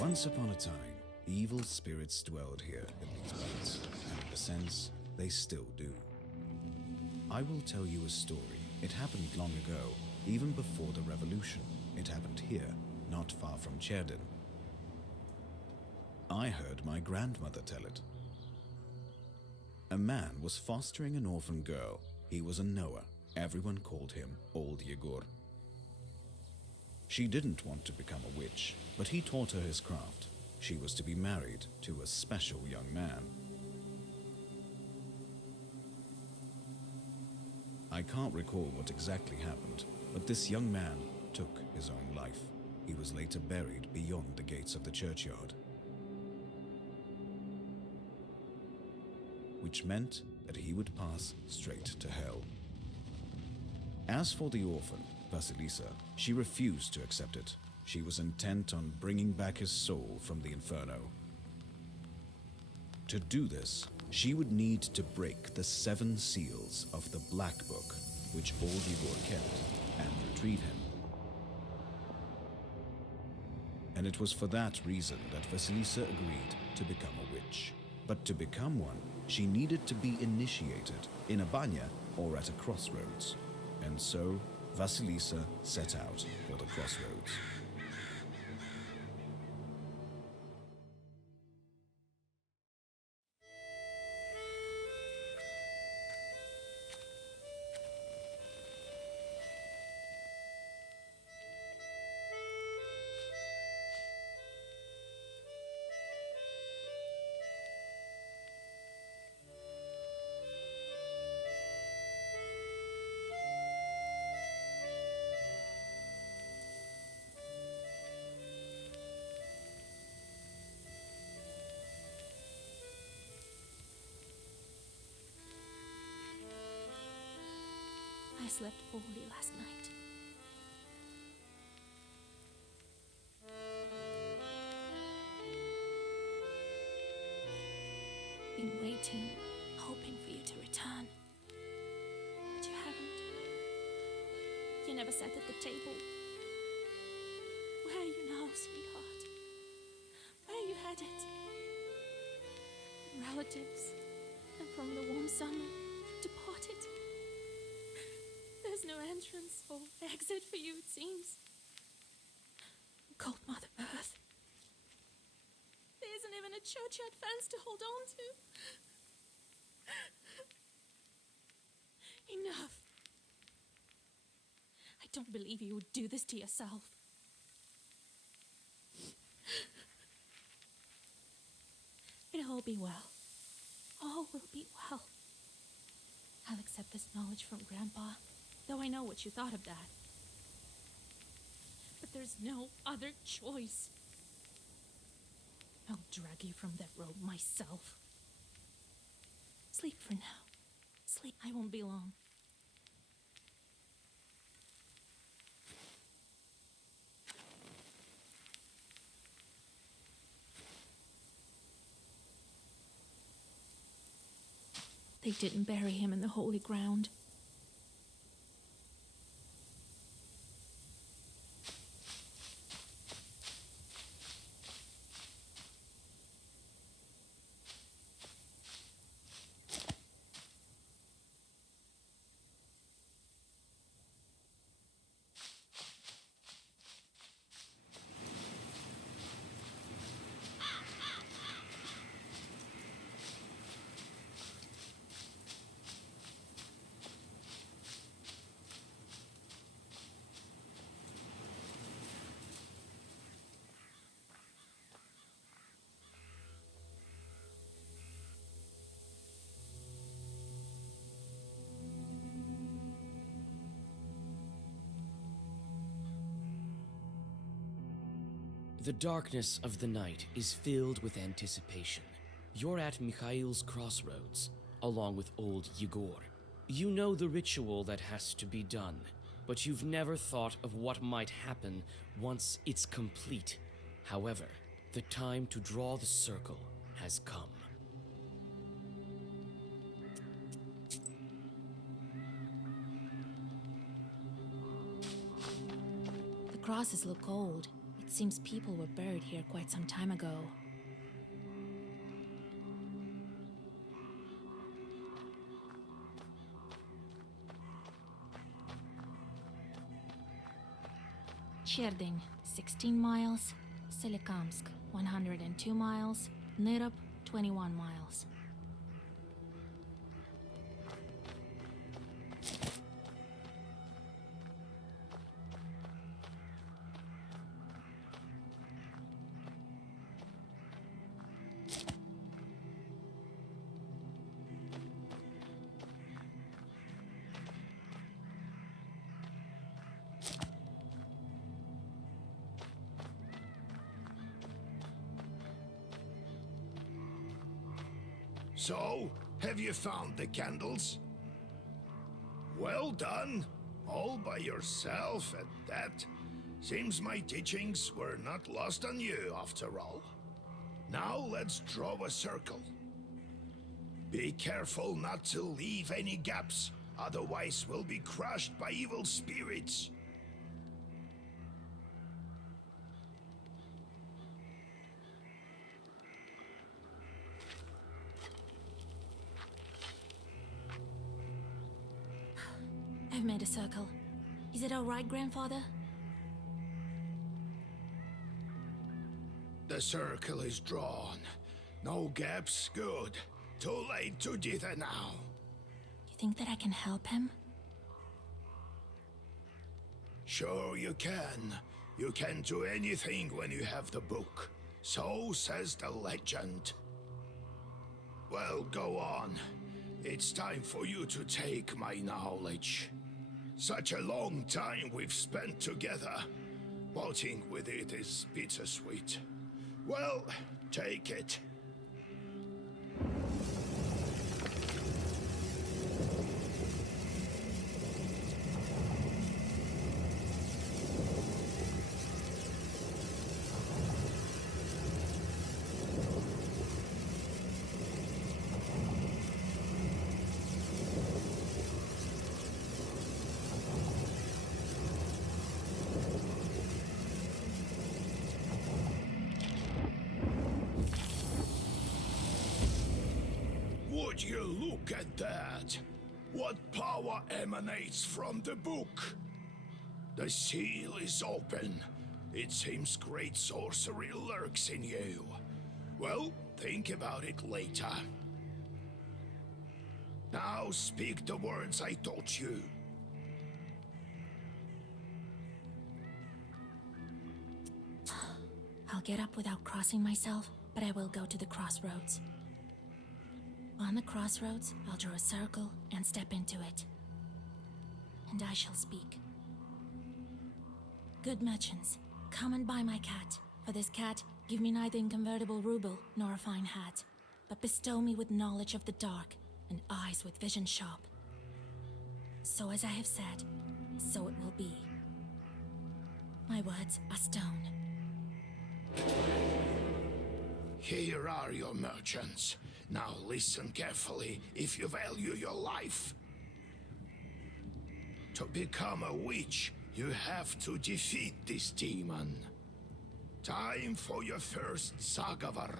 Once upon a time, evil spirits dwelled here in these parts, and in a sense, they still do. I will tell you a story. It happened long ago, even before the revolution. It happened here, not far from Cherdin. I heard my grandmother tell it. A man was fostering an orphan girl. He was a Noah. Everyone called him Old Yegor. She didn't want to become a witch, but he taught her his craft. She was to be married to a special young man. I can't recall what exactly happened, but this young man took his own life. He was later buried beyond the gates of the churchyard, which meant that he would pass straight to hell. As for the orphan, Vasilisa, she refused to accept it. She was intent on bringing back his soul from the inferno. To do this, she would need to break the 7 seals of the Black Book, which Old Igor kept, and retrieve him. And it was for that reason that Vasilisa agreed to become a witch. But to become one, she needed to be initiated in a banya or at a crossroads. And so, Vasilisa set out for the crossroads. I slept poorly last night. Been waiting, hoping for you to return. But you haven't. You never sat at the table. Where are you now, sweetheart? Where are you headed? Relatives, and from the warm summer, departed. There's no entrance or exit for you, it seems. Cold Mother Earth. There isn't even a churchyard fence to hold on to. Enough. I don't believe you would do this to yourself. It'll all be well. All will be well. I'll accept this knowledge from Grandpa, though I know what you thought of that. But there's no other choice. I'll drag you from that road myself. Sleep for now. Sleep. I won't be long. They didn't bury him in the holy ground. The darkness of the night is filled with anticipation. You're at Mikhail's crossroads, along with old Yegor. You know the ritual that has to be done, but you've never thought of what might happen once it's complete. However, the time to draw the circle has come. The crosses look old. It Seems people were buried here quite some time ago. Cherding, 16 miles. Solikamsk, 102 miles. Nirop, 21 miles. So, have you found the candles? Well done. All by yourself at that. Seems my teachings were not lost on you, after all. Now let's draw a circle. Be careful not to leave any gaps, otherwise we'll be crushed by evil spirits. I've made a circle. Is it all right, Grandfather? The circle is drawn. No gaps, good. Too late to dither now. You think that I can help him? Sure you can. You can do anything when you have the book. So says the legend. Well, go on. It's time for you to take my knowledge. Such a long time we've spent together. Parting with it is bittersweet. Well, take it. Would you look at that? What power emanates from the book? The seal is open. It seems great sorcery lurks in you. Well, think about it later. Now speak the words I taught you. I'll get up without crossing myself, but I will go to the crossroads. On the crossroads, I'll draw a circle and step into it. And I shall speak. Good merchants, come and buy my cat. For this cat, give me neither inconvertible ruble nor a fine hat, but bestow me with knowledge of the dark and eyes with vision sharp. So as I have said, so it will be. My words are stone. Here are your merchants. Now listen carefully if you value your life. To become a witch, you have to defeat this demon. Time for your first Sagavar.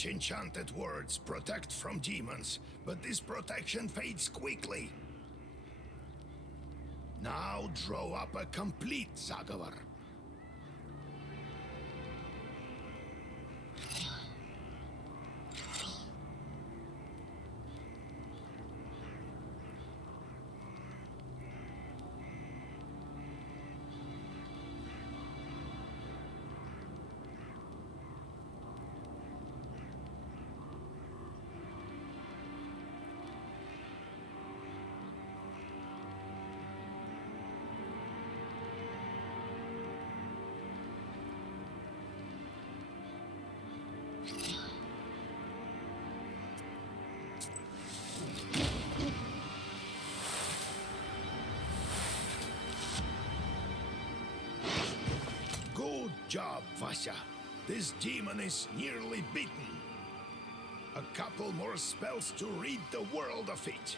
Such enchanted words protect from demons, but this protection fades quickly. Now draw up a complete Zagavar. Good job, Vasya. This demon is nearly beaten. A couple more spells to rid the world of it.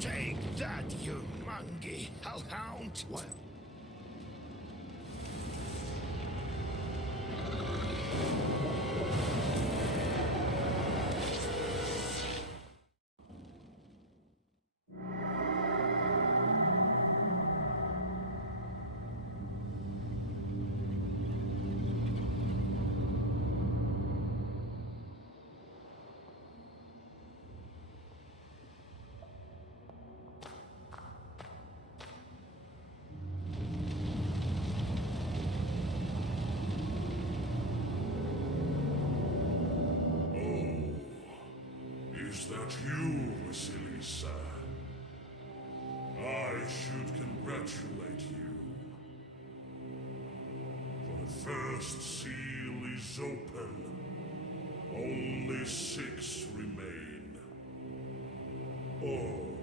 Take that, you mangy hellhound! Well, is that you, Vasilisa? I should congratulate you. For the first seal is open. Only 6 remain. Oh,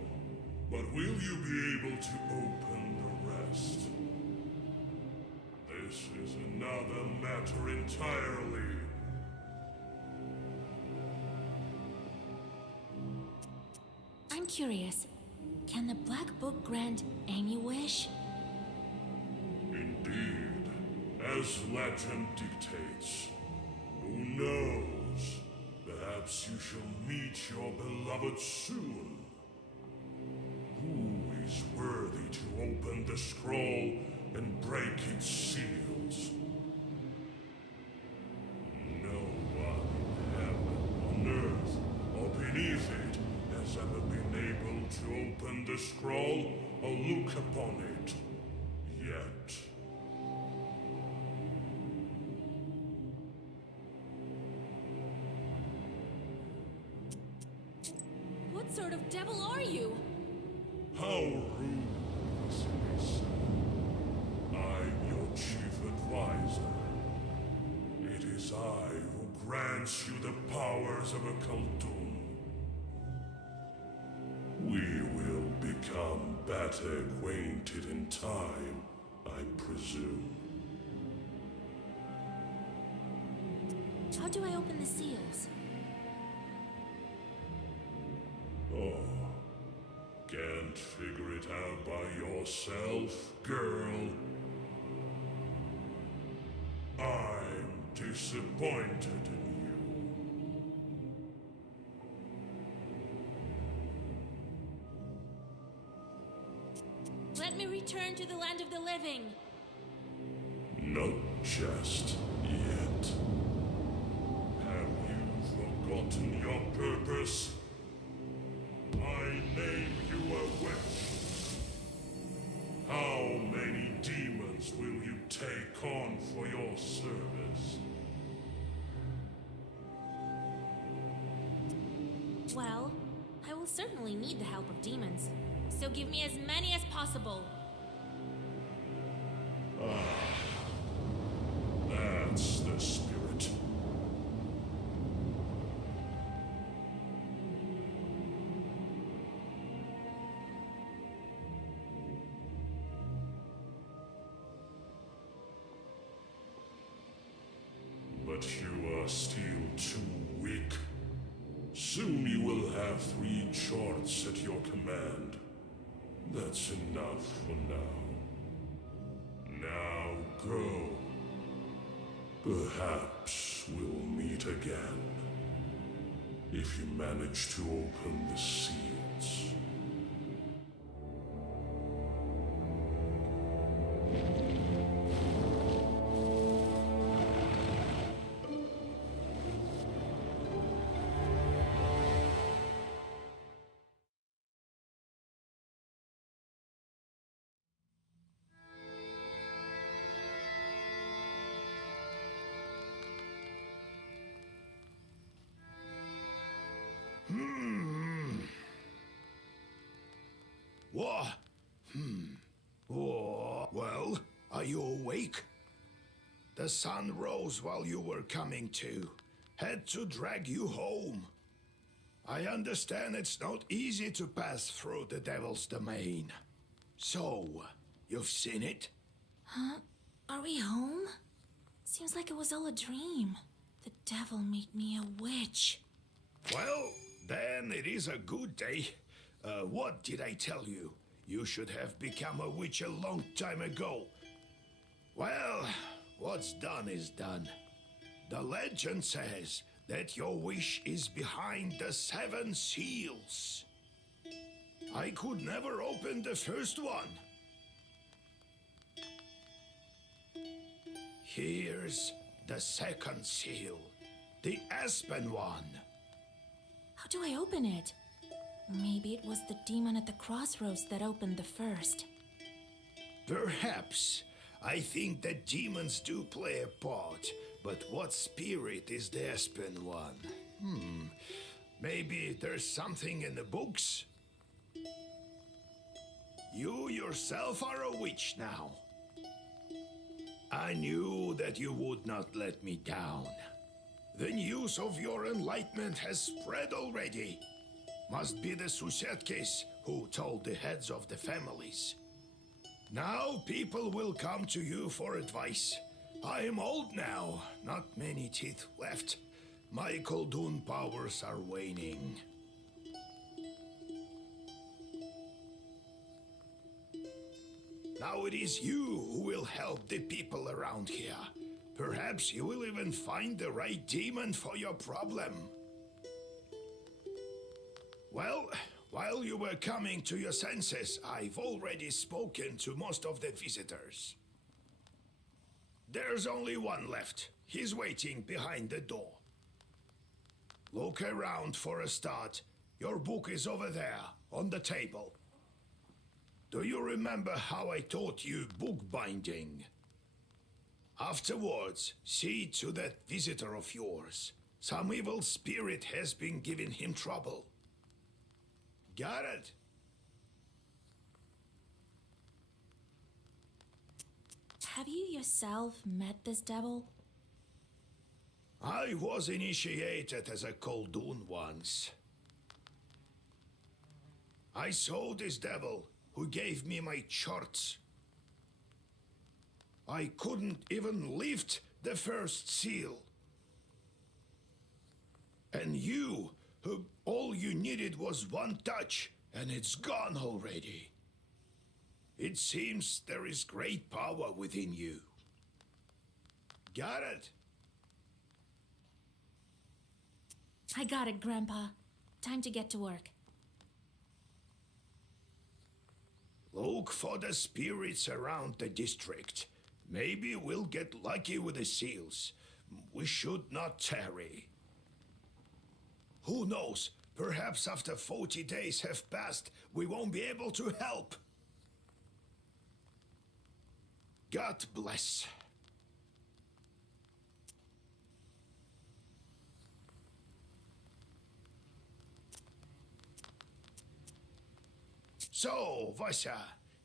but will you be able to open the rest? This is another matter entirely. I'm curious. Can the Black Book grant any wish? Indeed, as legend dictates. Who knows? Perhaps you shall meet your beloved soon. Who is worthy to open the scroll and break its seals? No one in heaven, on earth, or beneath it has ever been able to open the scroll or look upon it. Yet. What sort of devil are you? How rude, Vasilisa. I'm your chief advisor. It is I who grants you the powers of a Khaldun. We will become better acquainted in time, I presume. How do I open the seals? Oh, can't figure it out by yourself, girl? I'm disappointed in you. Let me return to the land of the living. Not just yet. Have you forgotten your purpose? I name you a witch. How many demons will you take on for your service? Well, I will certainly need the help of demons. So give me as many as possible. That's the spirit. But you are still too weak. Soon you will have 3 charts at your command. That's enough for now. Now go. Perhaps we'll meet again. If you manage to open the seals. What? Oh, well, are you awake? The sun rose while you were coming to. Had to drag you home. I understand it's not easy to pass through the Devil's domain. So, you've seen it? Huh? Are we home? Seems like it was all a dream. The devil made me a witch. Well, then it is a good day. What did I tell you? You should have become a witch a long time ago. Well, what's done is done. The legend says that your wish is behind the 7 seals. I could never open the first one. Here's the second seal, the Aspen one. How do I open it? Maybe it was the demon at the crossroads that opened the first. Perhaps. I think that demons do play a part, but what spirit is the Aspen one? Maybe there's something in the books? You yourself are a witch now. I knew that you would not let me down. The news of your enlightenment has spread already. Must be the Susetkes who told the heads of the families. Now people will come to you for advice. I am old now, not many teeth left. My Koldun powers are waning. Now it is you who will help the people around here. Perhaps you will even find the right demon for your problem. Well, while you were coming to your senses, I've already spoken to most of the visitors. There's only one left. He's waiting behind the door. Look around for a start. Your book is over there, on the table. Do you remember how I taught you bookbinding? Afterwards, see to that visitor of yours. Some evil spirit has been giving him trouble. Got it? Have you yourself met this devil? I was initiated as a Koldun once. I saw this devil who gave me my charts. I couldn't even lift the first seal. And you, who all you needed was one touch, and it's gone already. It seems there is great power within you. Got it? I got it, Grandpa. Time to get to work. Look for the spirits around the district. Maybe we'll get lucky with the seals. We should not tarry. Who knows? Perhaps after 40 days have passed, we won't be able to help. God bless. So, Vasya,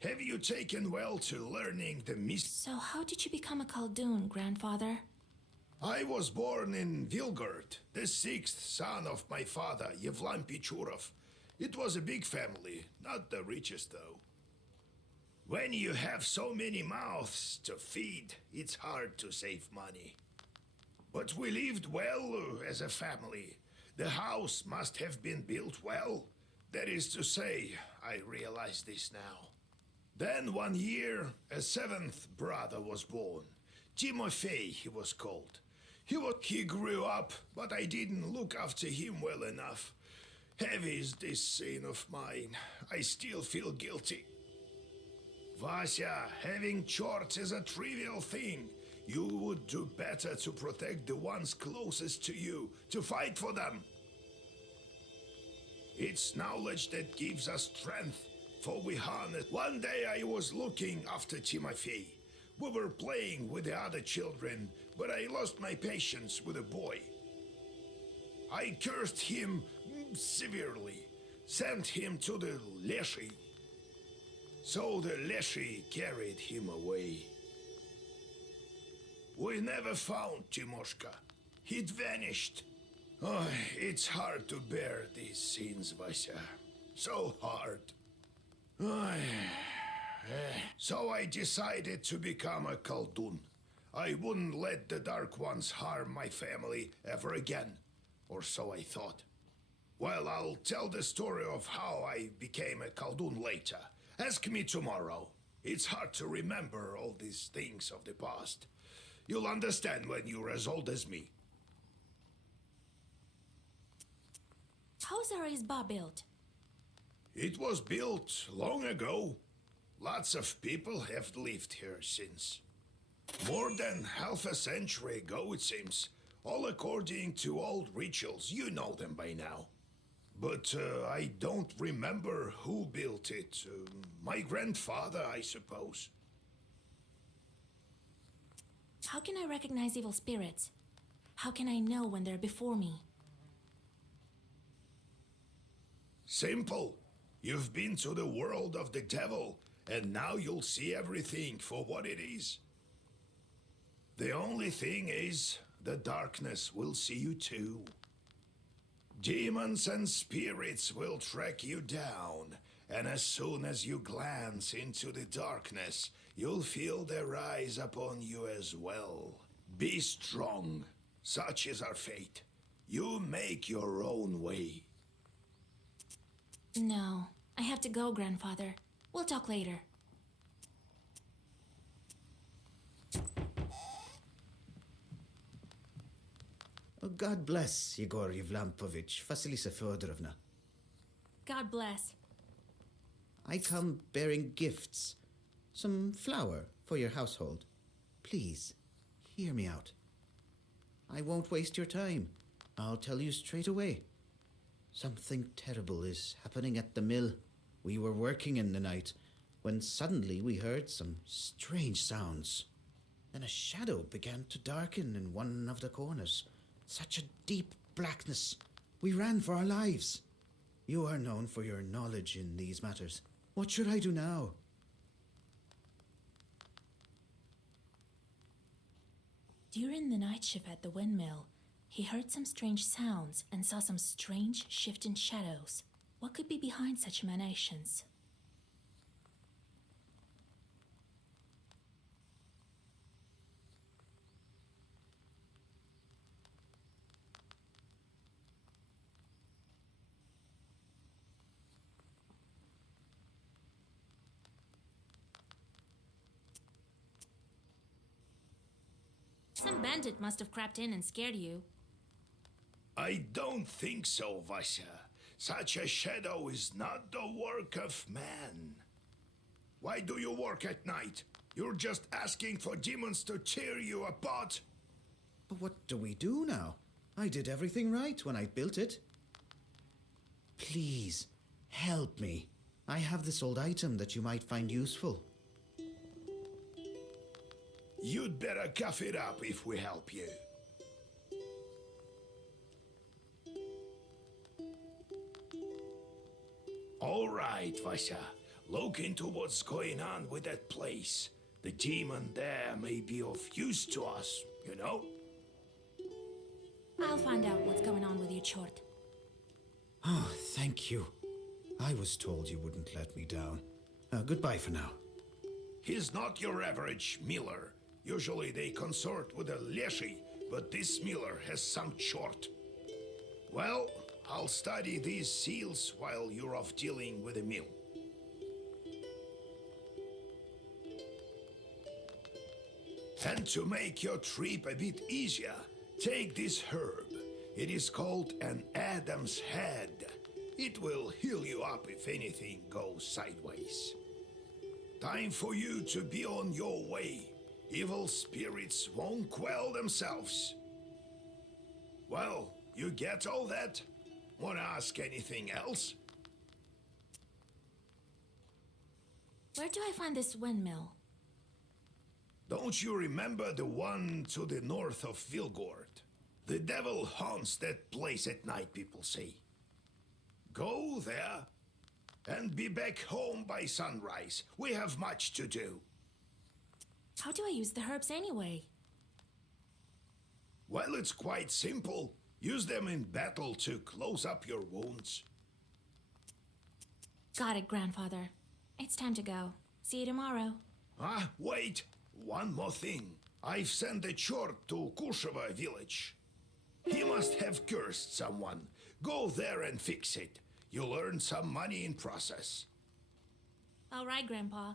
Have you taken well to learning the So how did you become a Khaldun, grandfather? I was born in Vilgard, the sixth son of my father, Yevlam Pichurov. It was a big family, not the richest though. When you have so many mouths to feed, it's hard to save money. But we lived well as a family. The house must have been built well. That is to say, I realize this now. Then one year, a seventh brother was born. Timofey, he was called. He grew up, but I didn't look after him well enough. Heavy is this sin of mine. I still feel guilty. Vasya, having chores is a trivial thing. You would do better to protect the ones closest to you, to fight for them. It's knowledge that gives us strength, for we harness. One day I was looking after Timofey. We were playing with the other children, but I lost my patience with a boy. I cursed him severely, sent him to the Leshy. So the Leshy carried him away. We never found Timoshka. He'd vanished. Oh, it's hard to bear these sins, Vasya. So hard. So I decided to become a Khaldun. I wouldn't let the Dark Ones harm my family ever again. Or so I thought. Well, I'll tell the story of how I became a Khaldun later. Ask me tomorrow. It's hard to remember all these things of the past. You'll understand when you're as old as me. How's our Izba built? It was built long ago. Lots of people have lived here since. More than half a century ago, it seems. All according to old rituals. You know them by now. But I don't remember who built it. My grandfather, I suppose. How can I recognize evil spirits? How can I know when they're before me? Simple. You've been to the world of the devil, and now you'll see everything for what it is. The only thing is, the darkness will see you too. Demons and spirits will track you down, and as soon as you glance into the darkness, you'll feel their eyes upon you as well. Be strong. Such is our fate. You make your own way. No, I have to go, grandfather. We'll talk later. Oh, God bless Yegor Yevlampovich, Vasilisa Fyodorovna. God bless. I come bearing gifts. Some flour for your household. Please, hear me out. I won't waste your time. I'll tell you straight away. Something terrible is happening at the mill. We were working in the night when suddenly we heard some strange sounds. Then a shadow began to darken in one of the corners. Such a deep blackness. We ran for our lives. You are known for your knowledge in these matters. What should I do now? During the night shift at the windmill, he heard some strange sounds and saw some strange shifting shadows. What could be behind such emanations? Some bandit must have crept in and scared you. I don't think so, Vasya. Such a shadow is not the work of man. Why do you work at night? You're just asking for demons to tear you apart. But what do we do now? I did everything right when I built it. Please, help me. I have this old item that you might find useful. You'd better cough it up if we help you. All right, Vasya. look into what's going on with that place. The demon there may be of use to us, you know? I'll find out what's going on with your chort. Oh, thank you. I was told you wouldn't let me down. Goodbye for now. He's not your average miller. Usually they consort with a leshy, but this miller has some chort. Well, I'll study these seals while you're off dealing with the mill. And to make your trip a bit easier, take this herb. It is called an Adam's Head. It will heal you up if anything goes sideways. Time for you to be on your way. Evil spirits won't quell themselves. Well, you get all that? Wanna ask anything else? Where do I find this windmill? Don't you remember the one to the north of Vilgord? The devil haunts that place at night, people say. Go there and be back home by sunrise. We have much to do. How do I use the herbs anyway? Well, it's quite simple. Use them in battle to close up your wounds. Got it, Grandfather. It's time to go. See you tomorrow. Ah, wait. One more thing. I've sent a chort to Kusheva village. He must have cursed someone. Go there and fix it. You'll earn some money in process. All right, Grandpa.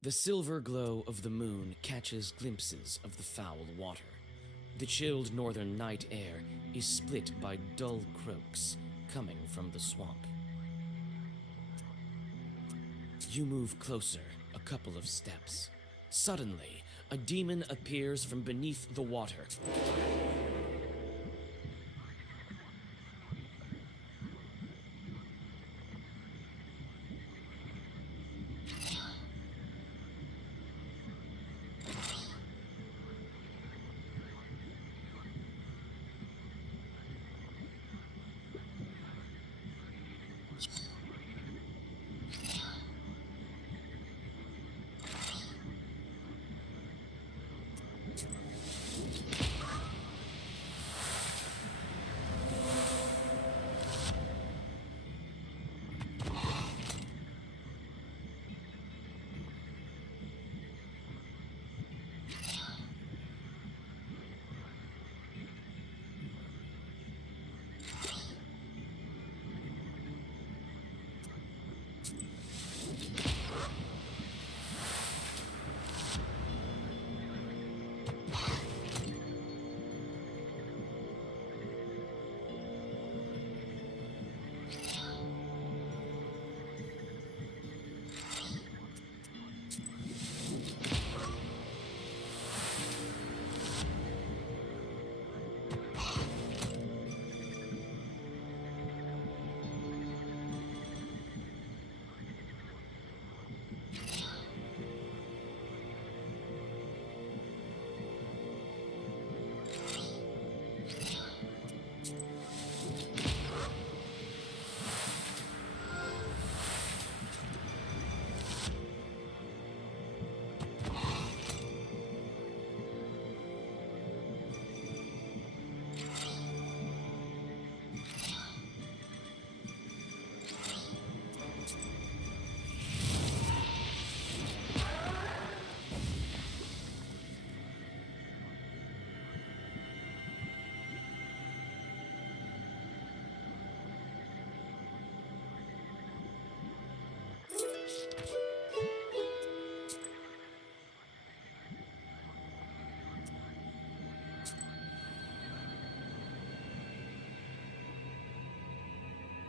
The silver glow of the moon catches glimpses of the foul water. The chilled northern night air is split by dull croaks coming from the swamp. You move closer, a couple of steps. Suddenly, a demon appears from beneath the water.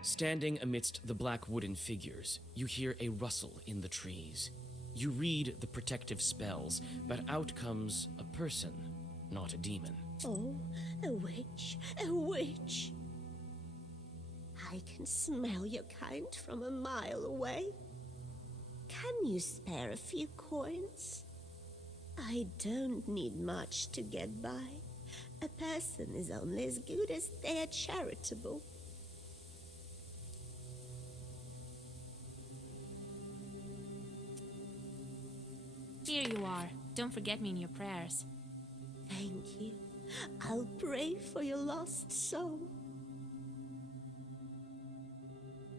Standing amidst the black wooden figures, you hear a rustle in the trees. You read the protective spells, but out comes a person, not a demon. Oh, a witch, a witch. I can smell your kind from a mile away. Can you spare a few coins? I don't need much to get by. A person is only as good as they are charitable. Here you are. Don't forget me in your prayers. Thank you. I'll pray for your lost soul.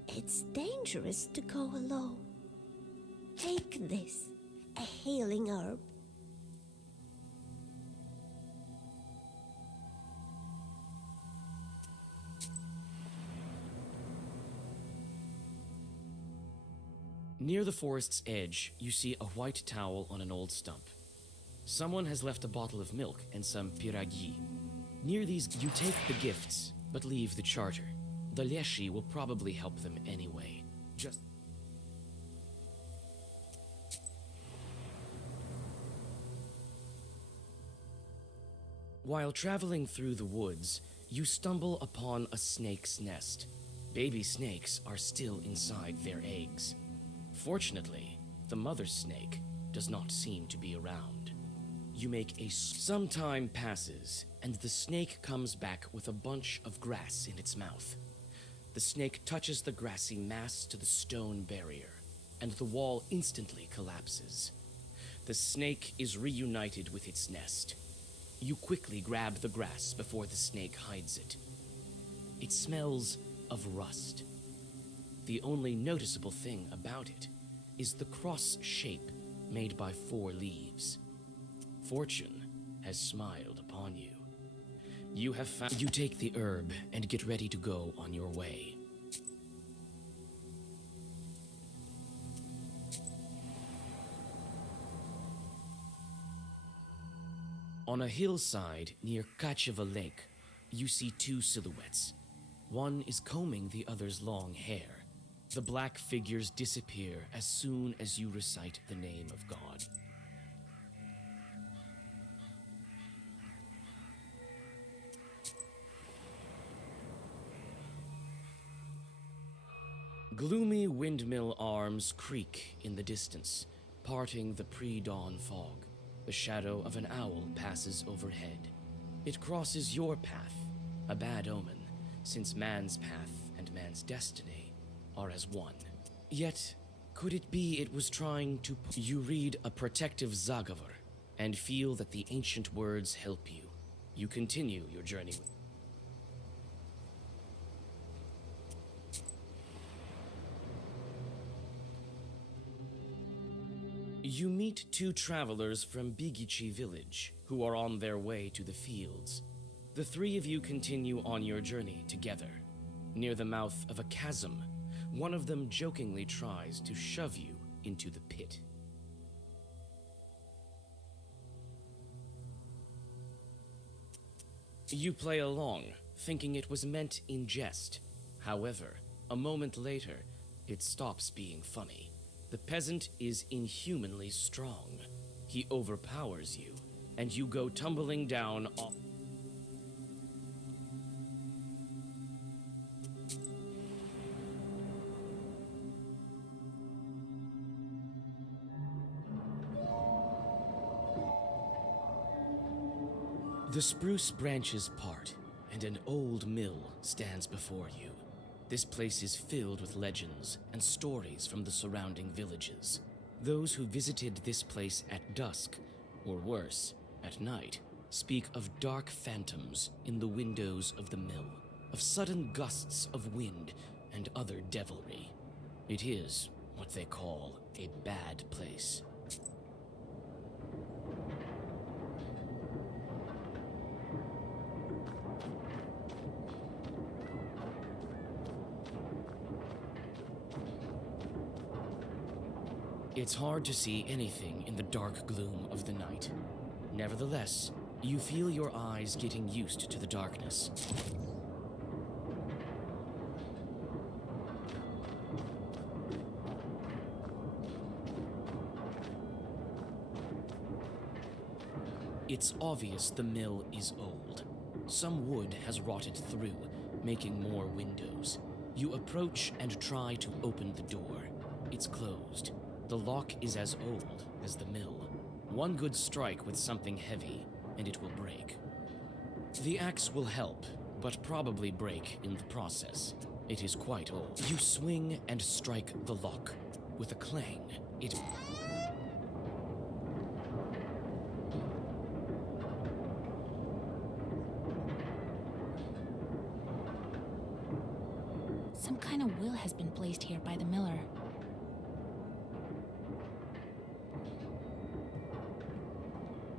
It's dangerous to go alone. Take this, a healing herb. Near the forest's edge, you see a white towel on an old stump. Someone has left a bottle of milk and some piragi. Near these, you take the gifts, but leave the charter. The Leshy will probably help them anyway. Just... While traveling through the woods, you stumble upon a snake's nest. Baby snakes are still inside their eggs. Fortunately, the mother snake does not seem to be around. You make some time passes, and the snake comes back with a bunch of grass in its mouth. The snake touches the grassy mass to the stone barrier, and the wall instantly collapses. The snake is reunited with its nest. You quickly grab the grass before the snake hides it. It smells of rust. The only noticeable thing about it is the cross shape made by 4 leaves. Fortune has smiled upon you. You have found... You take the herb and get ready to go on your way. On a hillside near Kacheva Lake, you see 2 silhouettes. One is combing the other's long hair. The black figures disappear as soon as you recite the name of God. Gloomy windmill arms creak in the distance, parting the pre-dawn fog. The shadow of an owl passes overhead. It crosses your path, a bad omen, since man's path and man's destiny are as one. Yet, could it be it was trying to... You read a protective Zagavar and feel that the ancient words help you. You continue your journey with... You meet 2 travelers from Bigichi village who are on their way to the fields. The 3 of you continue on your journey together. Near the mouth of a chasm, one of them jokingly tries to shove you into the pit. You play along, thinking it was meant in jest. However, a moment later, it stops being funny. The peasant is inhumanly strong. He overpowers you, and you go tumbling down off. The spruce branches part, and an old mill stands before you. This place is filled with legends and stories from the surrounding villages. Those who visited this place at dusk, or worse, at night, speak of dark phantoms in the windows of the mill, of sudden gusts of wind and other devilry. It is what they call a bad place. It's hard to see anything in the dark gloom of the night. Nevertheless, you feel your eyes getting used to the darkness. It's obvious the mill is old. Some wood has rotted through, making more windows. You approach and try to open the door. It's closed. The lock is as old as the mill. One good strike with something heavy, and it will break. The axe will help, but probably break in the process. It is quite old. You swing and strike the lock. With a clang, it... Some kind of will has been placed here by the miller.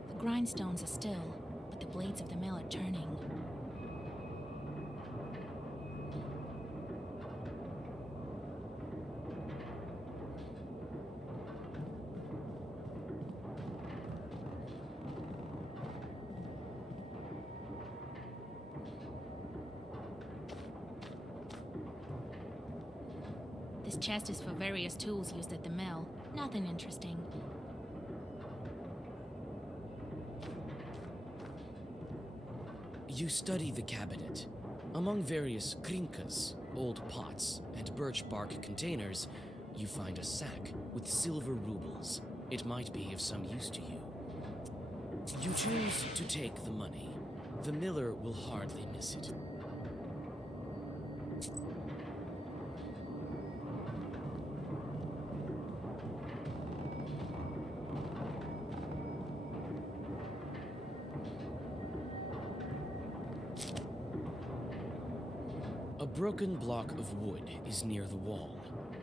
The grindstones are still, but the blades of the mill are turning. This chest is for various tools used at the mill. Nothing interesting. You study the cabinet. Among various krinkas, old pots, and birch bark containers, you find a sack with silver rubles. It might be of some use to you. You choose to take the money. The miller will hardly miss it. A broken block of wood is near the wall.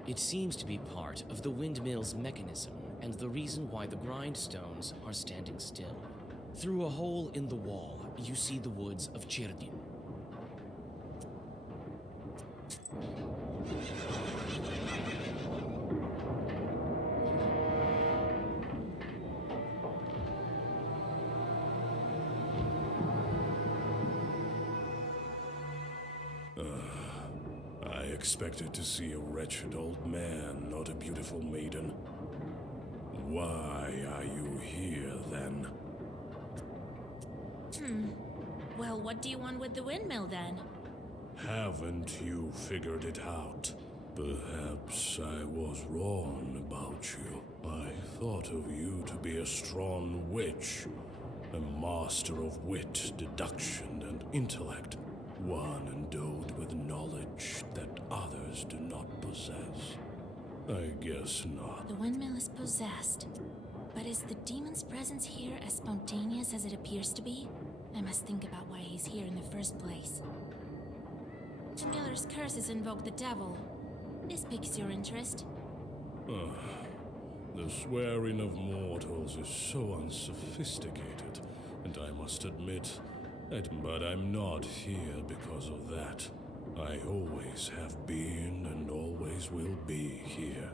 It seems to be part of the windmill's mechanism and the reason why the grindstones are standing still. Through a hole in the wall, you see the woods of Chirdin. I expected to see a wretched old man, not a beautiful maiden. Why are you here, then? Well, what do you want with the windmill, then? Haven't you figured it out? Perhaps I was wrong about you. I thought of you to be a strong witch, a master of wit, deduction, and intellect, one endowed with knowledge that others do not possess. I guess not. The windmill is possessed. But is the demon's presence here as spontaneous as it appears to be? I must think about why he's here in the first place. The miller's curses invoke the devil. This piques your interest. The swearing of mortals is so unsophisticated, and I must admit, but I'm not here because of that. I always have been and always will be here.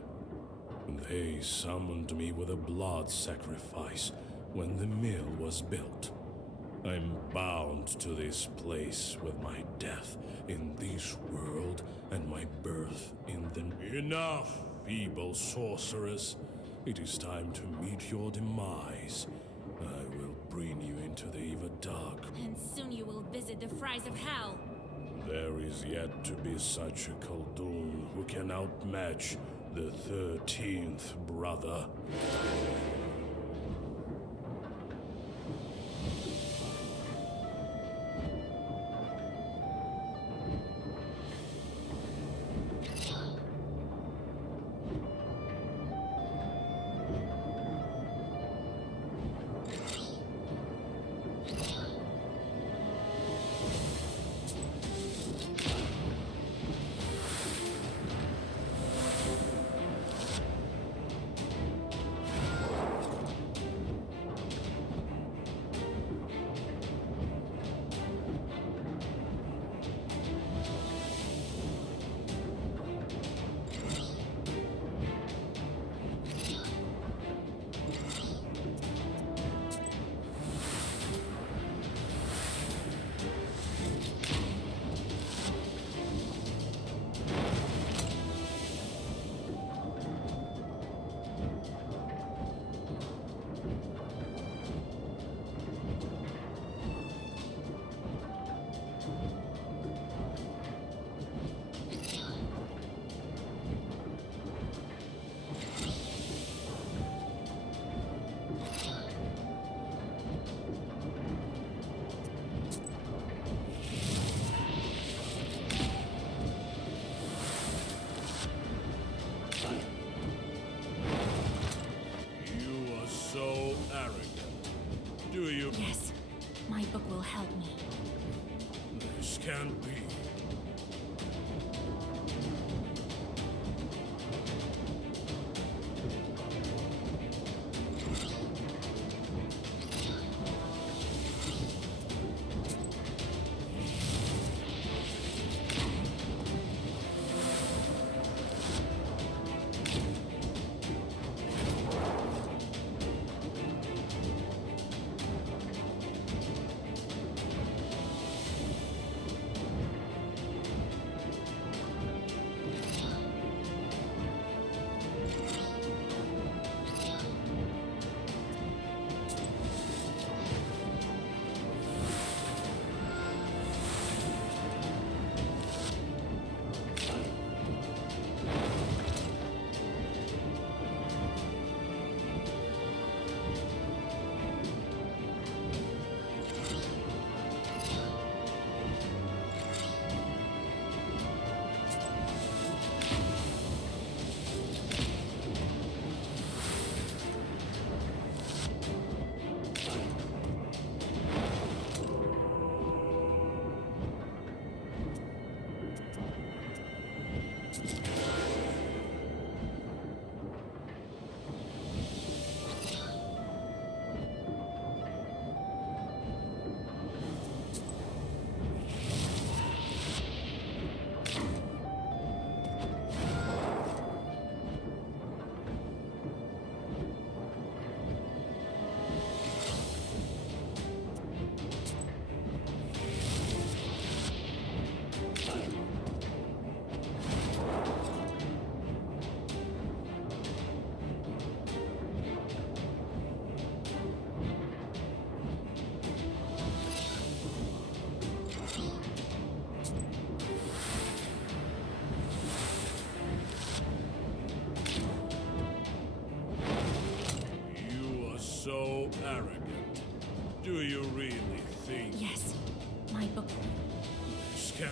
They summoned me with a blood sacrifice when the mill was built. I'm bound to this place with my death in this world and my birth in the... Enough, feeble sorceress. It is time to meet your demise. I will bring you into the Dark. And soon you will visit the fries of hell. There is yet to be such a Khaldun who can outmatch the 13th brother. This can't be. So arrogant. Do you really think Yes, my book. this can...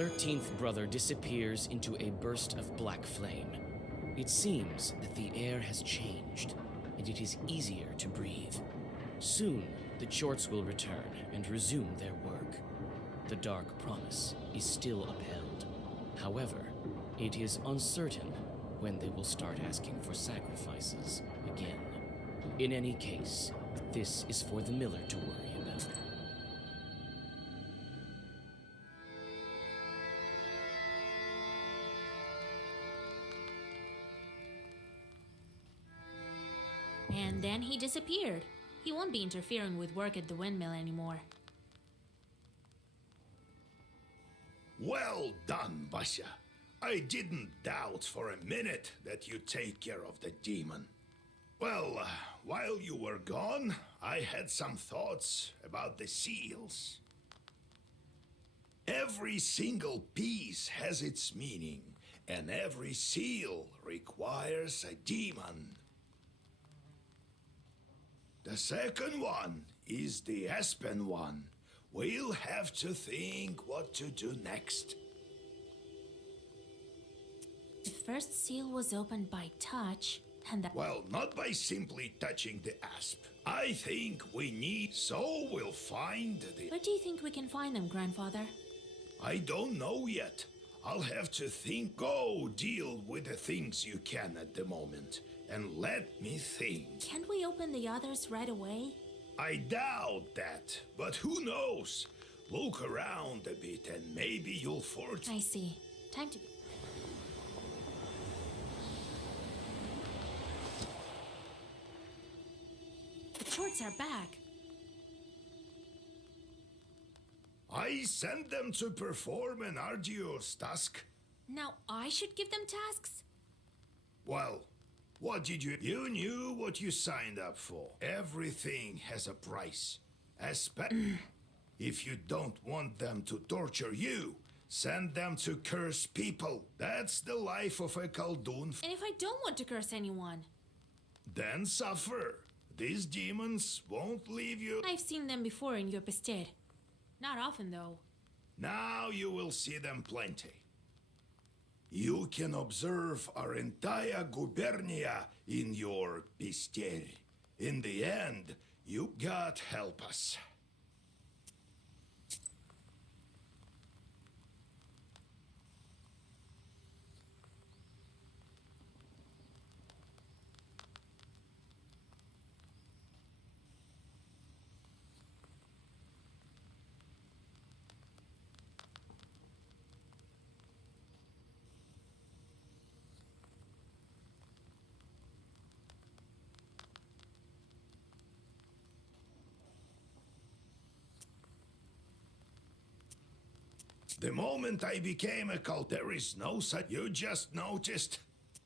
13th brother disappears into a burst of black flame. It seems that the air has changed, and it is easier to breathe. Soon, the Chorts will return and resume their work. The Dark Promise is still upheld. However, it is uncertain when they will start asking for sacrifices again. In any case, this is for the Miller to worry about. And then he disappeared. He won't be interfering with work at the windmill anymore. Well done, Basha. I didn't doubt for a minute that you'd take care of the demon. Well, while you were gone, I had some thoughts about the seals. Every single piece has its meaning, and every seal requires a demon. The second one is the Aspen one. We'll have to think what to do next. The first seal was opened by touch, and the... Well, not by simply touching the asp. I think we need, so we'll find the... Where do you think we can find them, Grandfather? I don't know yet. I'll have to think. Go deal with the things you can at the moment, and let me think. Can't we open the others right away? I doubt that, but who knows? Look around a bit and maybe you'll forge... I see. Time to... The Chorts are back. I sent them to perform an arduous task. Now I should give them tasks? Well, what did you... You knew what you signed up for. Everything has a price. If you don't want them to torture you, send them to curse people. That's the life of a Khaldun. And if I don't want to curse anyone? Then suffer. These demons won't leave you. I've seen them before in your Pested. Not often, though. Now you will see them plenty. You can observe our entire gubernia in your Pister. In the end, you God help us. The moment I became a cult, there is no such. You just noticed.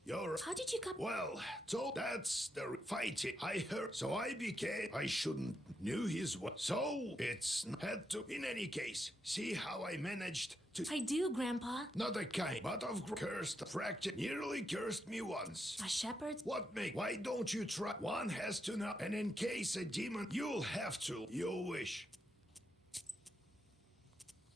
You're. How did you come? Well, so that's the fighting I heard. So I became. I shouldn't knew his way. So it's had to. In any case, see how I managed to. I do, Grandpa. Not a kind, but of cursed, fractured, nearly cursed me once. A shepherd? What make? Why don't you try? One has to know. And in case a demon, you'll have to. You wish.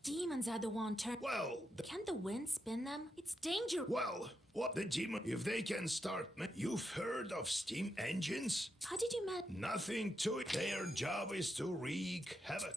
Demons are the one turn. Well, Can the wind spin them? It's dangerous. well, what the demon? If they can start, you've heard of steam engines? How did you manage? Nothing to it. Their job is to wreak havoc.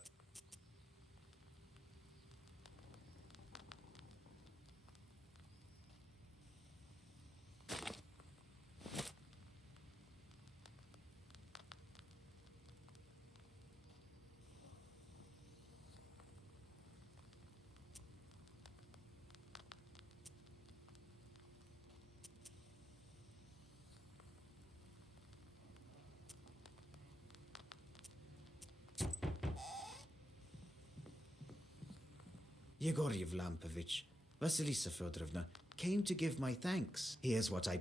Yegor Yevlampovich, Vasilisa Fedorovna, came to give my thanks. Here's what I...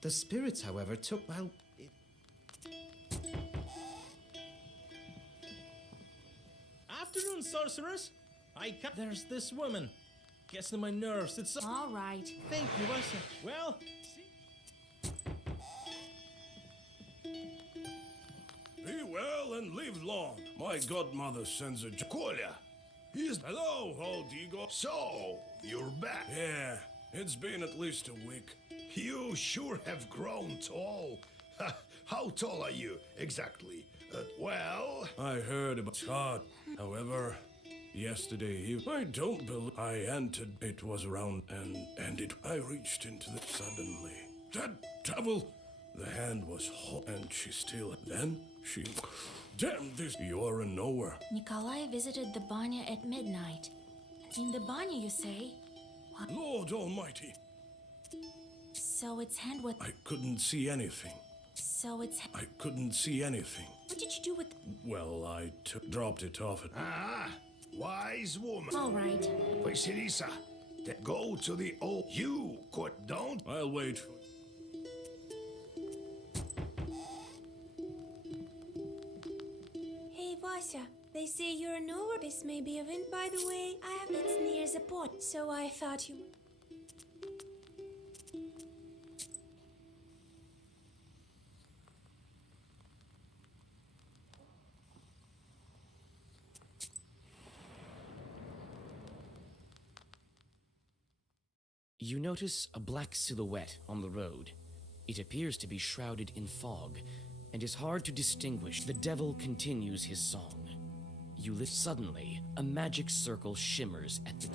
The spirits, however, took, well... Afternoon, sorceress. There's this woman. Gets on my nerves. It's so... All right. Thank you, Russia. Well, Be well and live long. My godmother sends a... Kolya, He's... Hello, old Igor. So, you're back. Yeah, it's been at least a week. You sure have grown tall. How tall are you, exactly? Well... I heard about Scott. However, yesterday I don't believe I entered. It was around and I reached into the suddenly. That devil! The hand was hot and she still... Then she... Damn this! You're a knower. Nikolai visited the banya at midnight. In the banya, you say? Lord Almighty, So its hand was... I couldn't see anything. So its... I couldn't see anything. What did you do with... Well, I dropped it off at... Ah, wise woman. All right. Vasilisa, go to the old... You could don't... I'll wait. Hey, Vasya, they say you're a knower. This may be a wind, by the way. It's near the port, so I thought you... You notice a black silhouette on the road. It appears to be shrouded in fog, and is hard to distinguish. The devil continues his song. You lift suddenly, a magic circle shimmers at the...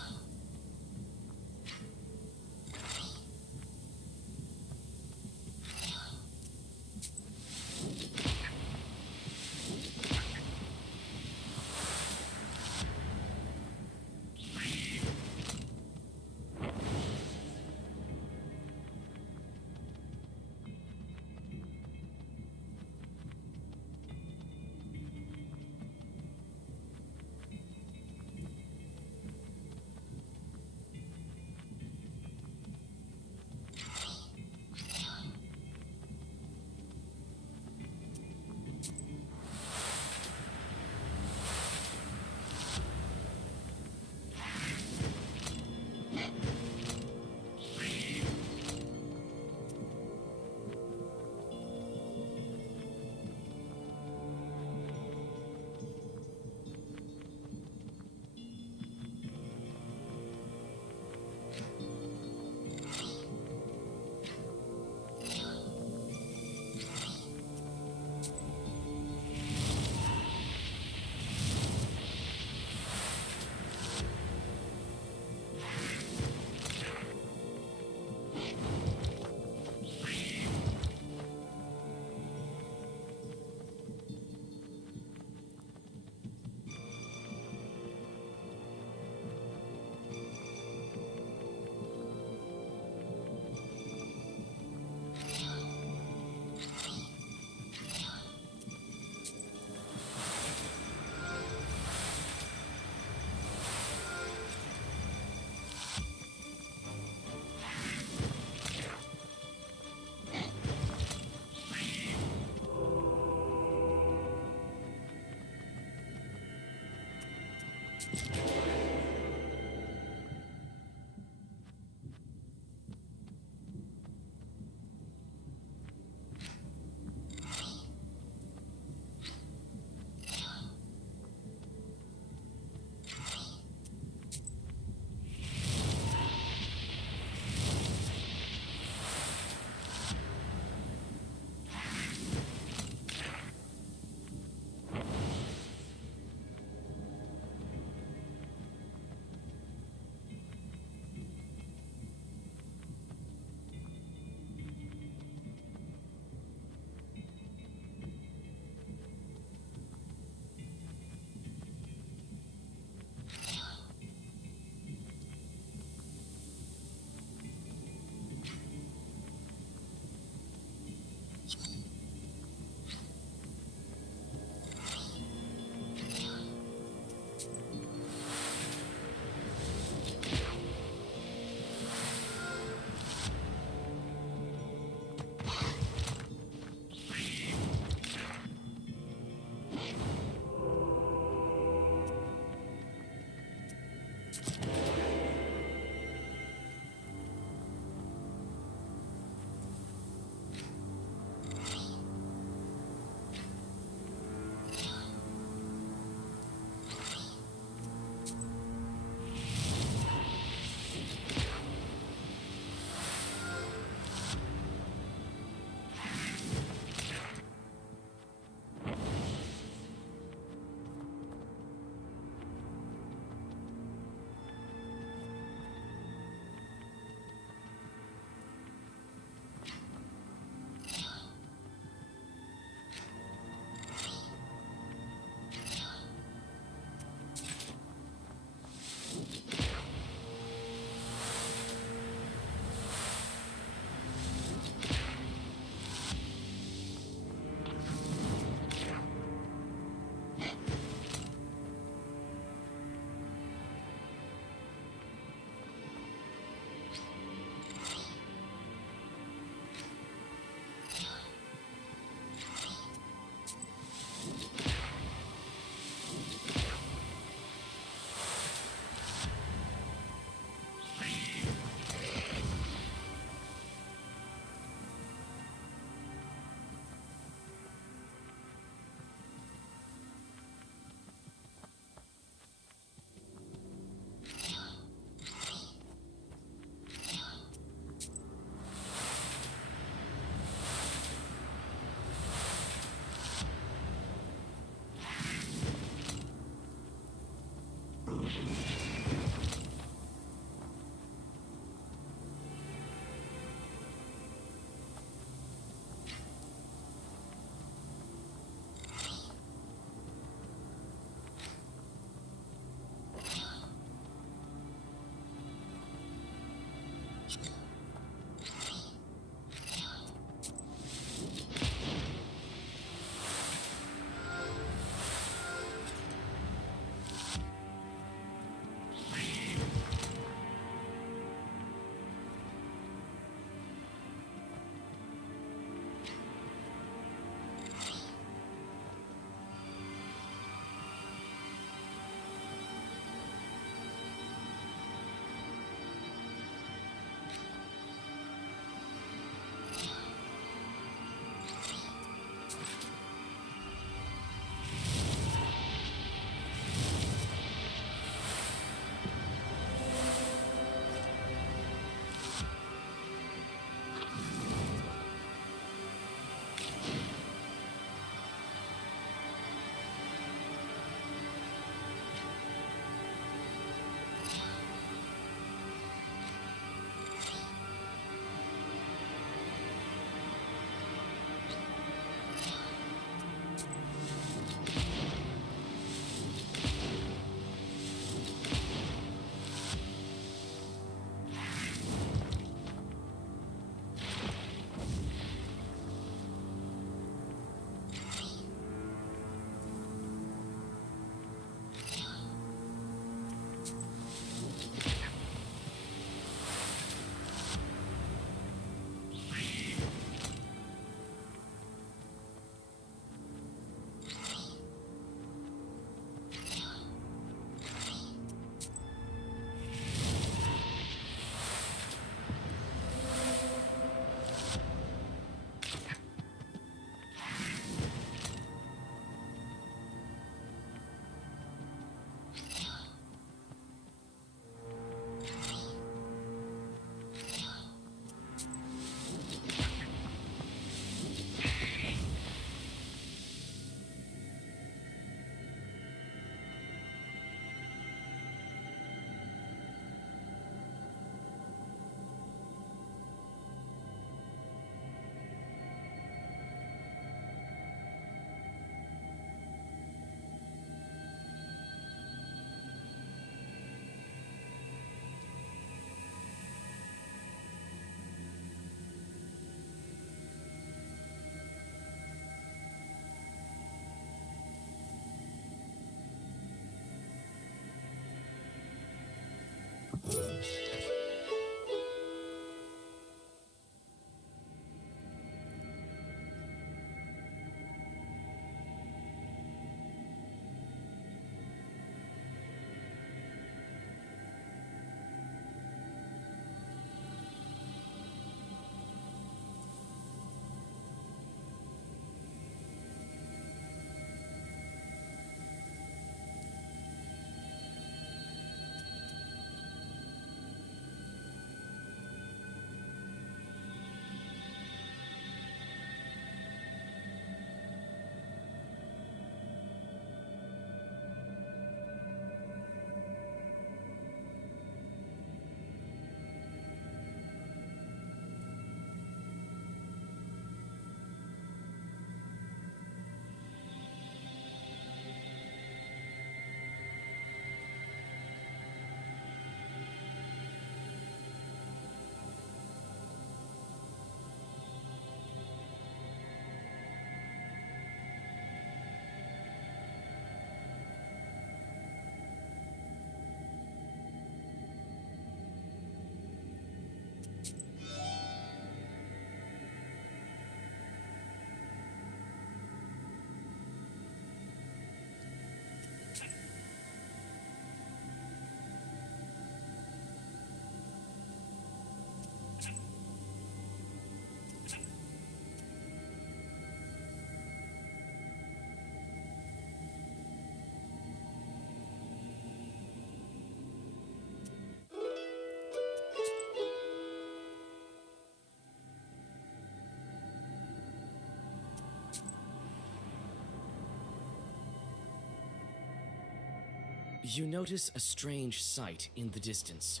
You notice a strange sight in the distance.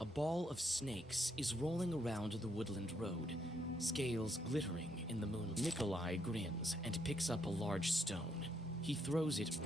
A ball of snakes is rolling around the woodland road, scales glittering in the moon. Nikolai grins and picks up a large stone. He throws it.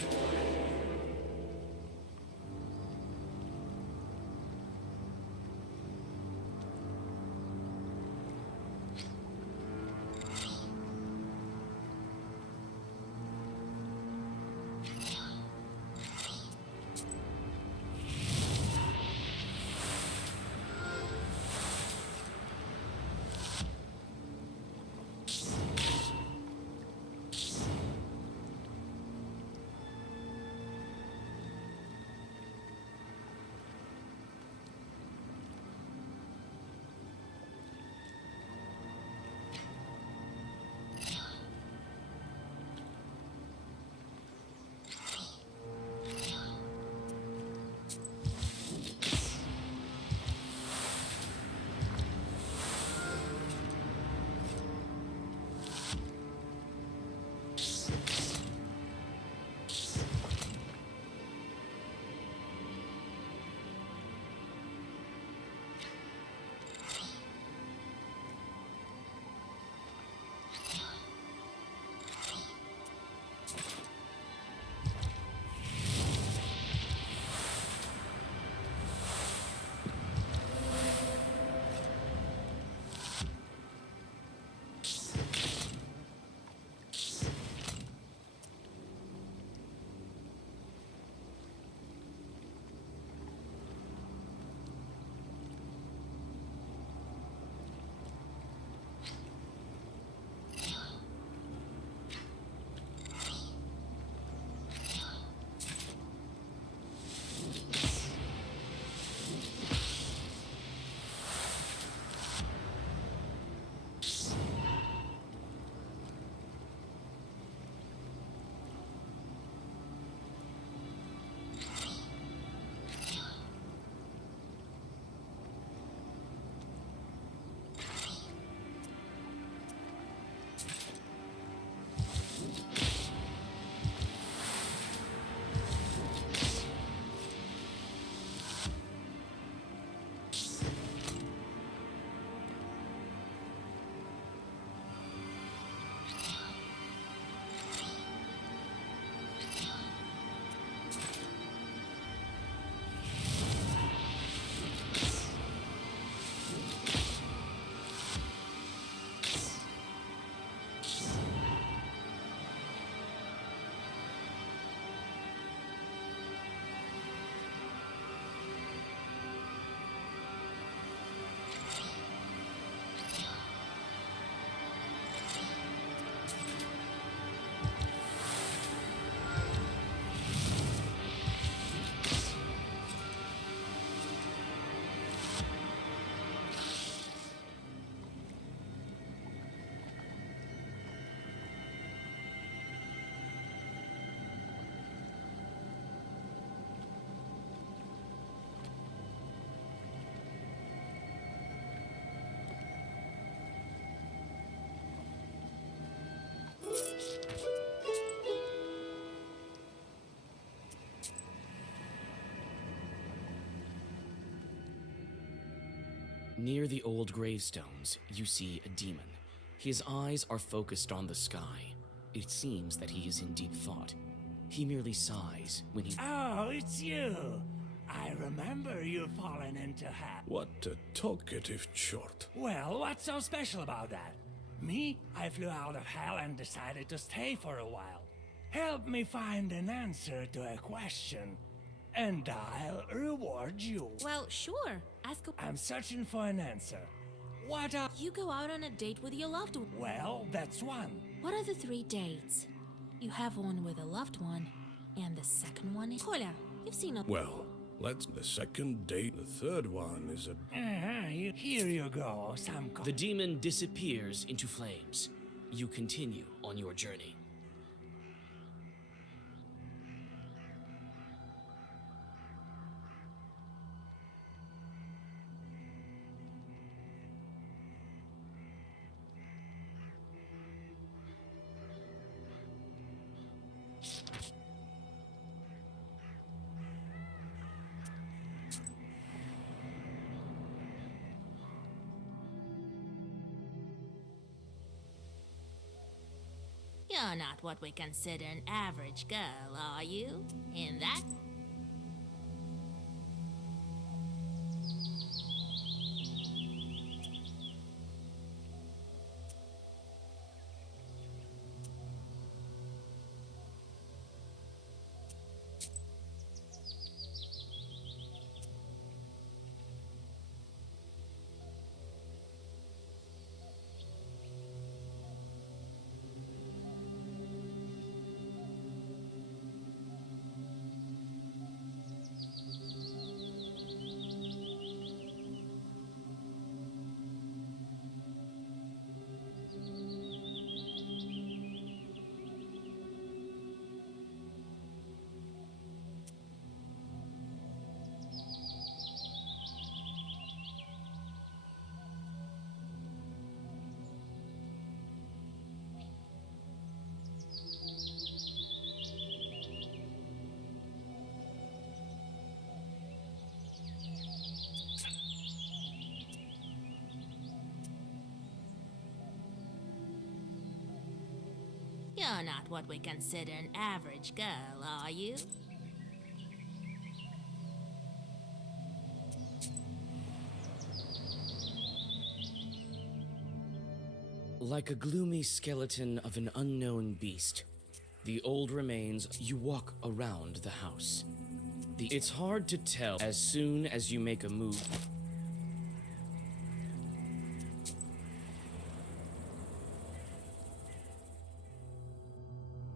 Near the old gravestones, you see a demon. His eyes are focused on the sky. It seems that he is in deep thought. He merely sighs when he... Oh, it's you! I remember you falling into hell. What a talkative chort. Well, what's so special about that? Me, I flew out of hell and decided to stay for a while. Help me find an answer to a question, and I'll reward you. Well, sure. Ask a... I'm searching for an answer. What are... You go out on a date with your loved one. Well, that's one. What are the 3 dates? You have one with a loved one, and the second one is... Hola, you've seen a... Well, let's the second date. The third one is a... Here you go, some... The demon disappears into flames. You continue on your journey. You're not what we consider an average girl, are you? In that? You're not what we consider an average girl, are you? Like a gloomy skeleton of an unknown beast, the old remains, you walk around the house. It's hard to tell as soon as you make a move.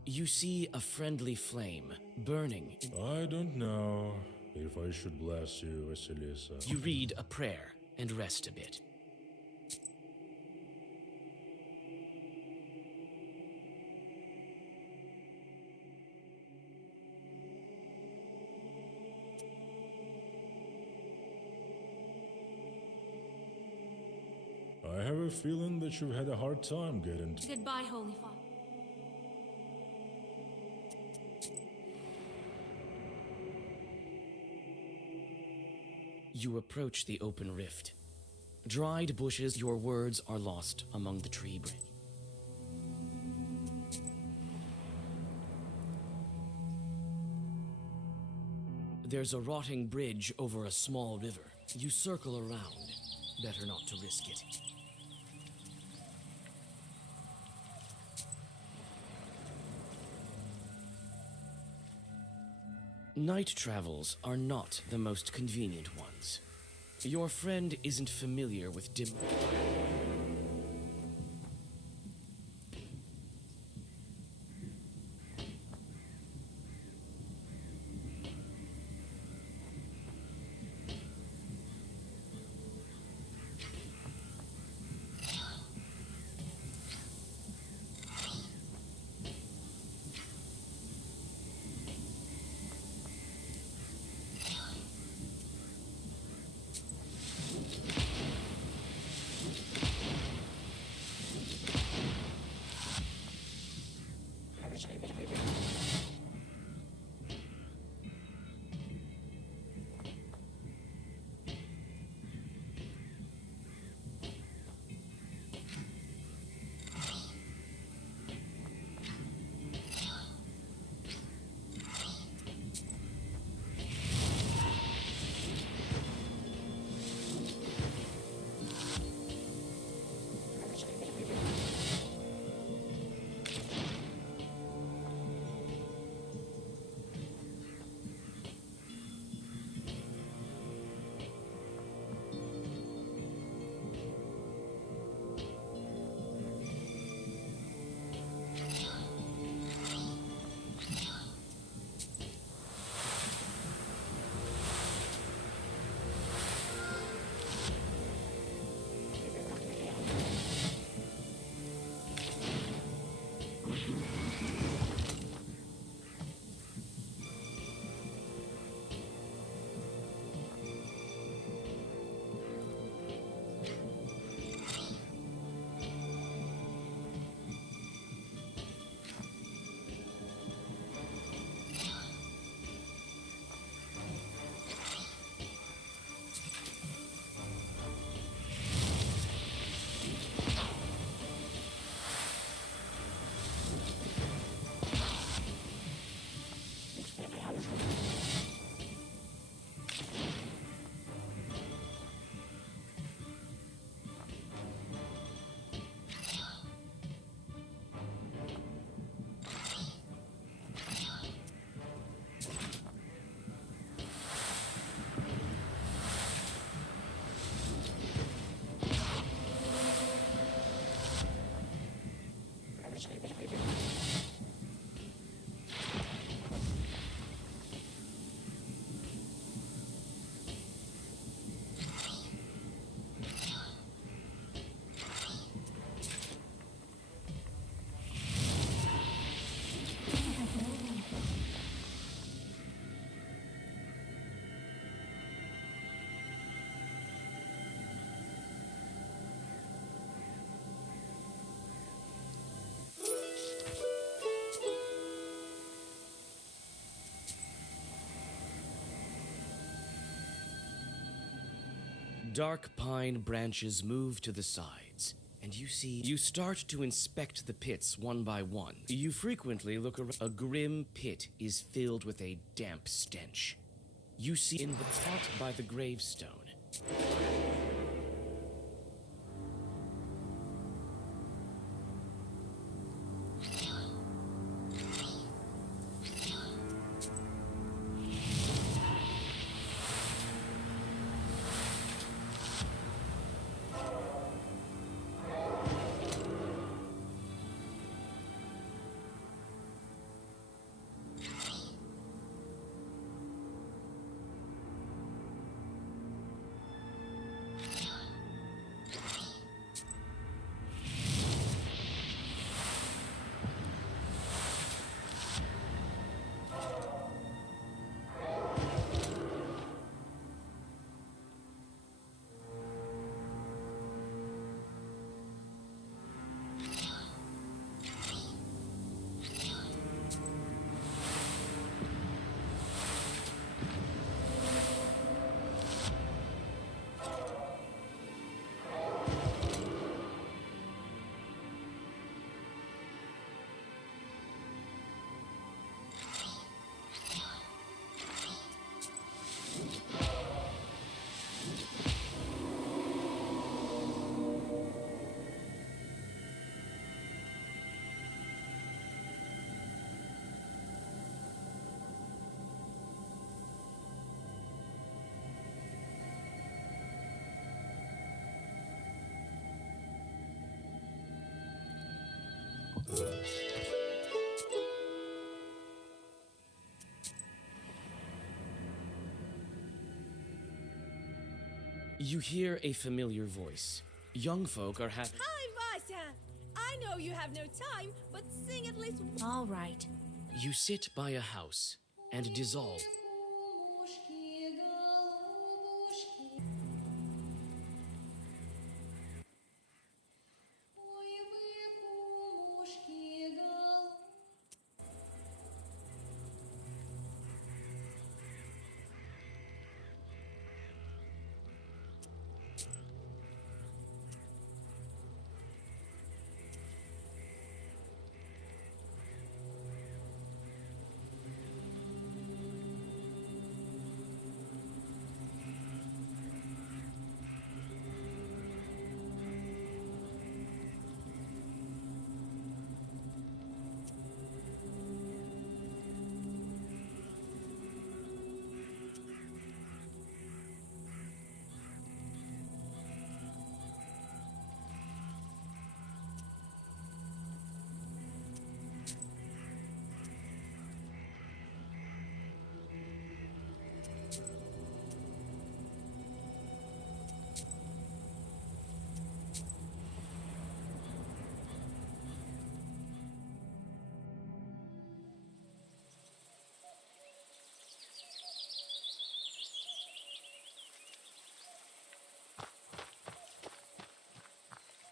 You see a friendly flame burning. I don't know if I should bless you, Vasilisa. You read a prayer and rest a bit. I have a feeling that you've had a hard time getting to... Goodbye, Holy Father. You approach the open rift. Dried bushes, your words are lost among the tree branch. There's a rotting bridge over a small river. You circle around. Better not to risk it. Night travels are not the most convenient ones. Your friend isn't familiar with dim... dark pine branches move to the sides, and you start to inspect the pits one by one. You frequently look around. A grim pit is filled with a damp stench. You see in the pot by the gravestone. You hear a familiar voice. Young folk are having... Hi, Vasya! I know you have no time, but sing at least... All right. You sit by a house and dissolve.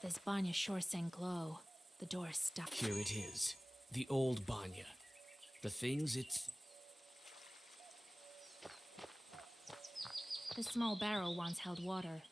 This banya sure sang glow. The door is stuck. Here it is. The old banya. The things it's... The small barrel once held water.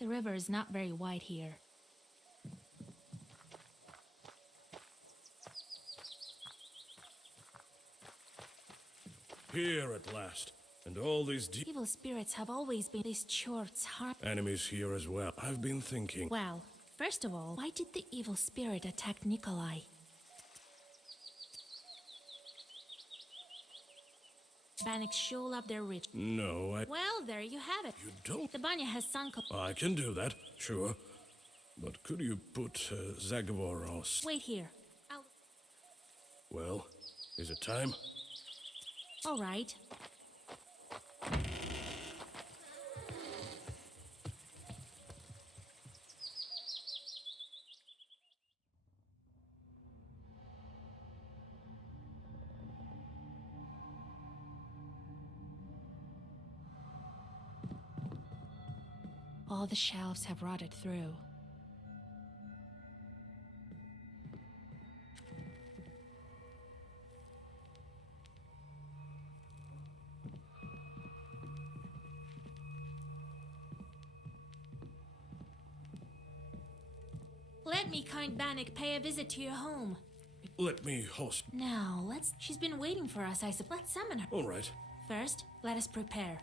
The river is not very wide here. Here at last. And all these Evil spirits have always been these churts harm. enemies here as well. I've been thinking. Well, first of all, why did the evil spirit attack Nikolai? Bannock sure love their rich. No, Well, there you have it. You don't? The Banya has sunk. I can do that, sure. But could you put Zagavor on? Wait here. I'll. Well, is it time? All right. All the shelves have rotted through. Let me, kind Bannock, pay a visit to your home. Let me host. Now, let's... She's been waiting for us, I suppose. Let's summon her. All right. First, let us prepare.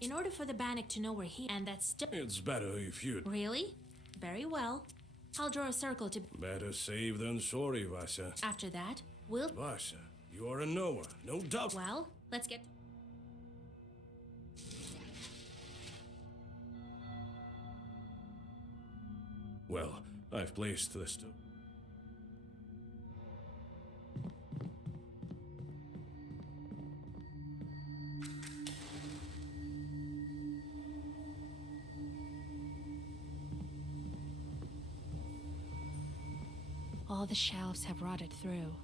In order for the Bannock to know we're here, and that's... It's better if you'd... Really? Very well. I'll draw a circle to... Better safe than sorry, Vasya. After that, we'll... Vasya, you're a knower, no doubt. Well, let's get... Well, I've placed the stone. All the shelves have rotted through.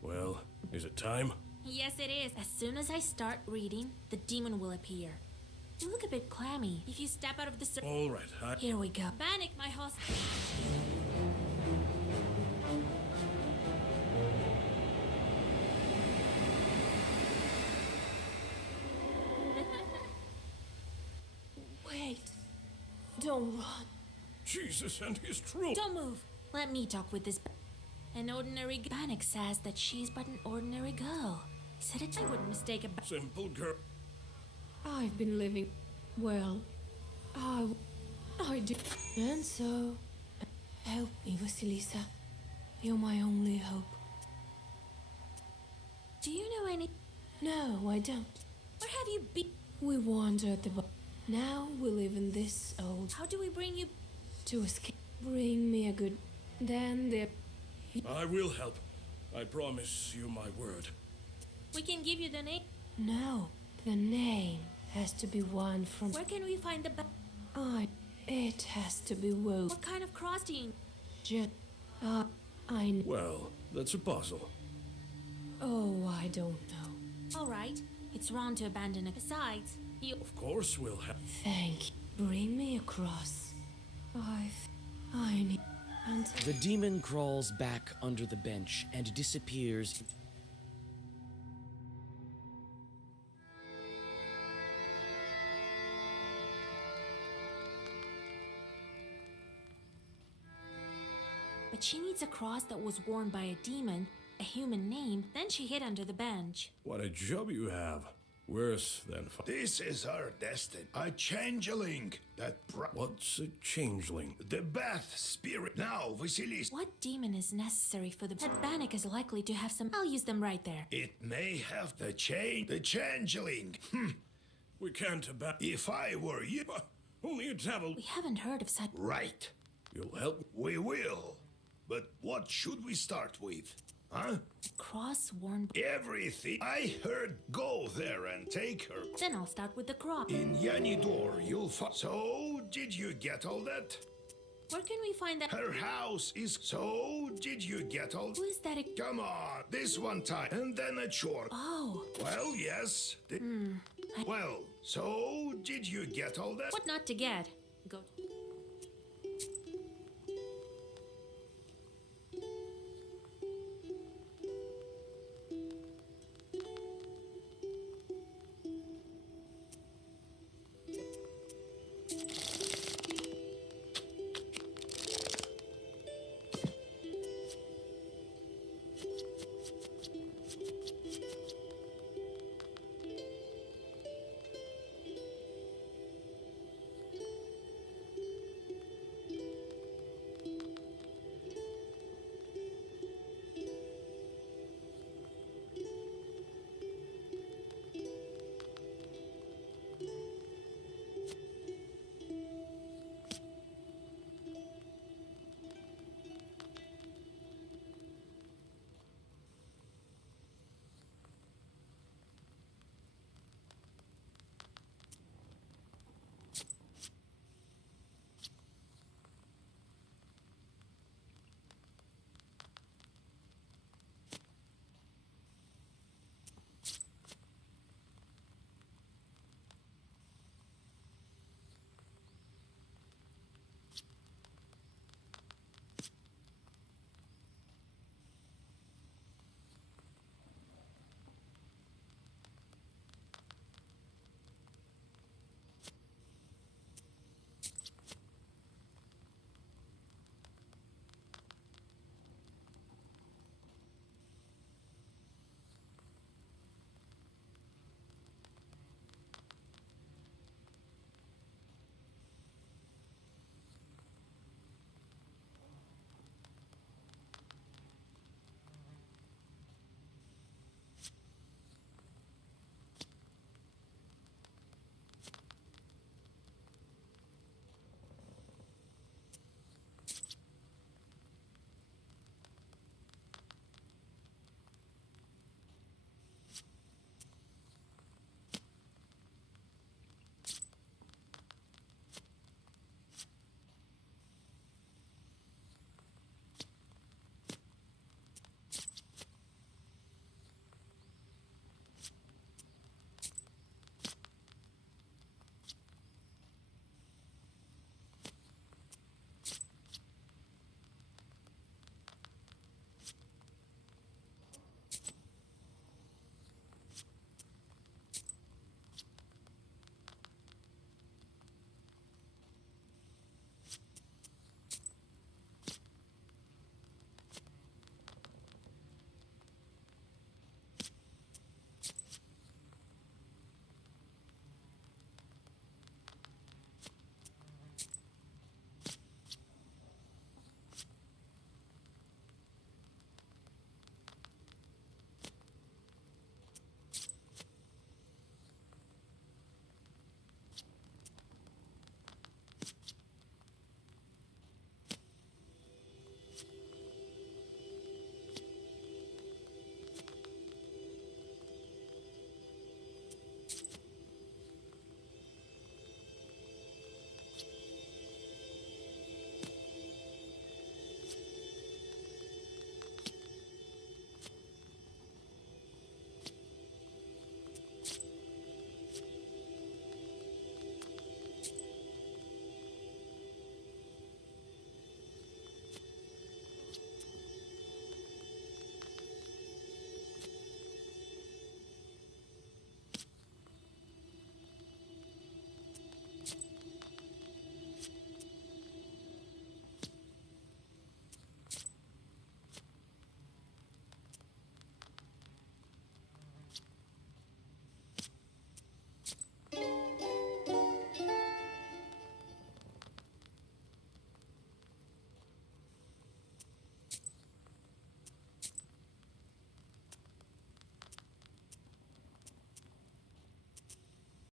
Well, is it time? Yes, it is. As soon as I start reading, the demon will appear. You look a bit clammy. If you step out of the circle... All right, Here we go. Bannock, my host... Wait. Don't run. Jesus and his troop. Don't move. Let me talk with this... An ordinary... Bannock says that she's but an ordinary girl. Said it... I wouldn't mistake a... Simple girl. I've been living... Well... I do... And so... Help me, Vasilisa. You're my only hope. Do you know any... No, I don't. Where have you been? We wandered the... Now we live in this old... How do we bring you... To escape. Bring me a good... Then there... I will help. I promise you my word. We can give you the name. No, the name has to be one from... Where can we find the... It has to be woven. What kind of cross do you... I... Well, that's a puzzle. Oh, I don't know. All right. It's wrong to abandon it. Besides, you... Of course we'll help. Thank you. Bring me across. I need... And... The demon crawls back under the bench and disappears. But she needs a cross that was worn by a demon, a human name, then she hid under the bench. What a job you have. Worse than... This is our destiny. A changeling that What's a changeling? The Bath spirit. Now, Vasilis. What demon is necessary for the... That Bannock is likely to have some... I'll use them right there. It may have the changeling. We can't If I were you... Only a devil. We haven't heard of such... Right. You'll help? We will. But what should we start with? Huh? Cross worn... Everything. I heard go there and take her. Then I'll start with the cross. In Yanidor, you'll find... So, did you get all that? Where can we find that... Her house is... So, did you get all... Who is that... Come on, this one time, and then a chore. Oh. Well, yes. Well, so, did you get all that? What not to get?